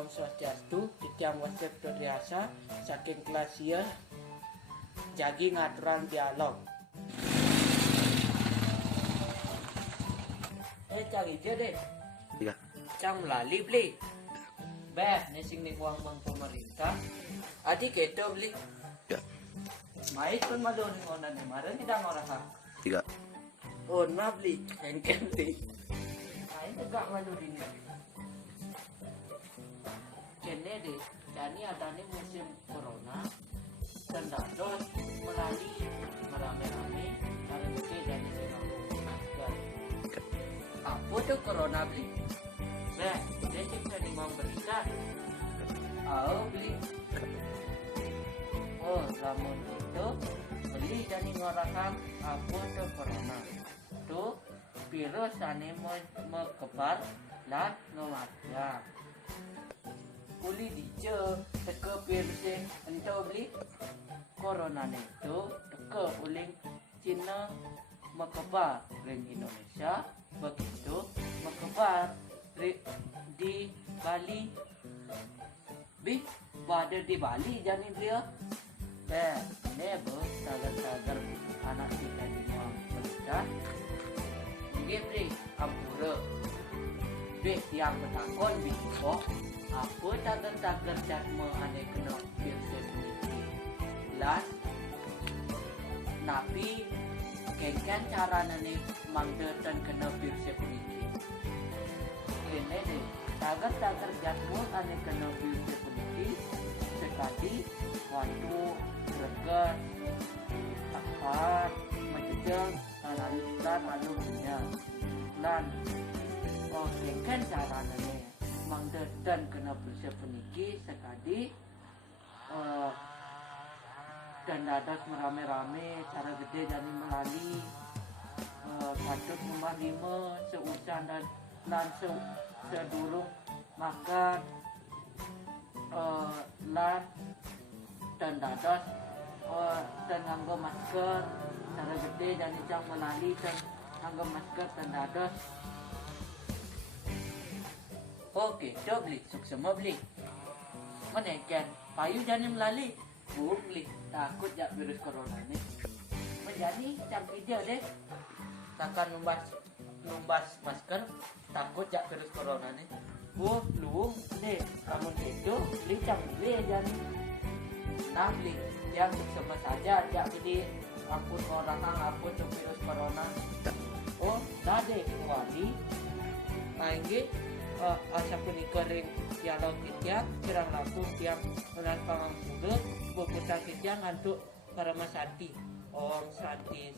Om Swastiastu, Titiang Wasep Dodiasa, saking kelas ya, jagi ngaturan dialog. Cari aja deh. Iya. Cang melalui beli. Beh, nesing nih uang bang pemerintah. Adik itu beli. Ya. Mai pun malu nih onan nih, marah tidak ngorang ha. 3. Oh, na beli. Engken beli. Mai juga malu ini. Kene deh, jadi ada nih musim corona. Dan dados melalui merame-rame karena itu jadi senang masker. Apa tuh corona beli? Nah, dia cuma nih mau berikan. Oh beli. Oh, ramun itu beli jadi ngorang apa tuh corona? Tuh virus ane mau kebar lan ngomongnya. Uli dice teke virusnya entah beli corona itu teke uling Cina mekebar ring Indonesia begitu mekebar di Bali bi pada di Bali jadi dia never tagar anak kita di ruang menikah mungkin beli ampura bi yang bertakon bi kok apa tagar jadma ane kena virus ini las nabi kengkan cara nane mangdetan kena virus ini ini deh tagar jadma ane kena virus ini sekali waktu regas akan menjejel lalu punya lan oh kengkan cara nane mangdetan kena virus ini sekali dan dadas merame-rame cara gede jadi melalui patut rumah 5 seucan dan sedulung makan lan dan dadas dan nganggo masker cara gede dan cang melalui dan nganggo masker dan dadas. Oke, coba beli, sukses mau beli. Menekan, payu jangan melalui. Beli, takut ya virus corona ini. Menjadi cantik dia deh. Takkan numbas masker, takut ya virus corona ini. Lu deh, kamu itu beli beli jadi. Nah beli, yang sukses saja, ya beli. Ampun orang ampun virus corona. Oh, dah deh, wali. Lagi. Asa punika ring dialog kita kirang laku tiap bulan pangampulut buku kita ngantuk para masanti. Om Santi.